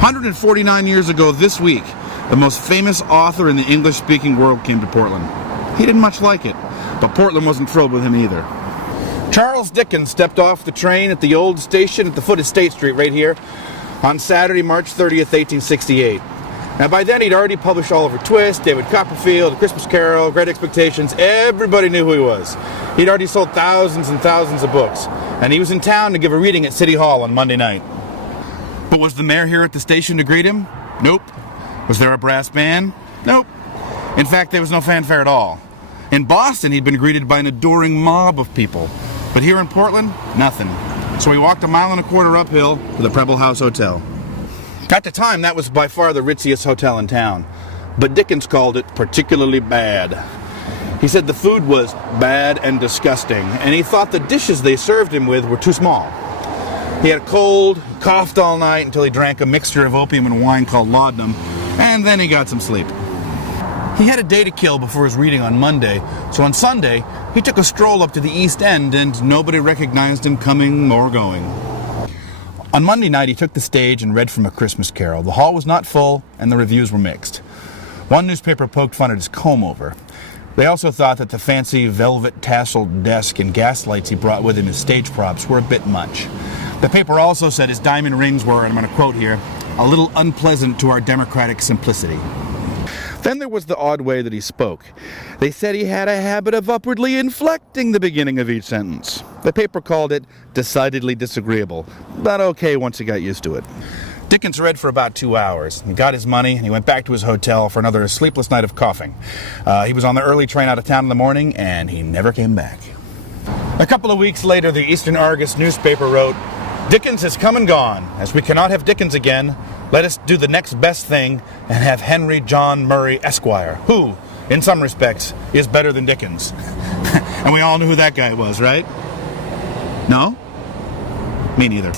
149 years ago this week, the most famous author in the English-speaking world came to Portland. He didn't much like it, but Portland wasn't thrilled with him either. Charles Dickens stepped off the train at the old station at the foot of State Street right here on Saturday, March 30th, 1868. Now by then he'd already published Oliver Twist, David Copperfield, A Christmas Carol, Great Expectations. Everybody knew who he was. He'd already sold thousands and thousands of books, and he was in town to give a reading at City Hall on Monday night. But was the mayor here at the station to greet him? Nope. Was there a brass band? Nope. In fact, there was no fanfare at all. In Boston, he'd been greeted by an adoring mob of people. But here in Portland, nothing. So he walked 1.25 miles uphill to the Preble House Hotel. At the time, that was by far the ritziest hotel in town. But Dickens called it particularly bad. He said the food was bad and disgusting, and he thought the dishes they served him with were too small. He had a cold, coughed all night until he drank a mixture of opium and wine called laudanum, and then he got some sleep. He had a day to kill before his reading on Monday, so on Sunday, he took a stroll up to the East End and nobody recognized him coming or going. On Monday night, he took the stage and read from A Christmas Carol. The hall was not full and the reviews were mixed. One newspaper poked fun at his comb-over. They also thought that the fancy velvet tasseled desk and gas lights he brought with him as stage props were a bit much. The paper also said his diamond rings were, and I'm going to quote here, a little unpleasant to our democratic simplicity. Then there was the odd way that he spoke. They said he had a habit of upwardly inflecting the beginning of each sentence. The paper called it decidedly disagreeable, but okay once he got used to it. Dickens read for about 2 hours. He got his money and he went back to his hotel for another sleepless night of coughing. He was on the early train out of town in the morning and he never came back. A couple of weeks later, the Eastern Argus newspaper wrote, "Dickens has come and gone. As we cannot have Dickens again, let us do the next best thing and have Henry John Murray, Esquire, who, in some respects, is better than Dickens." And we all knew who that guy was, right? No? Me neither.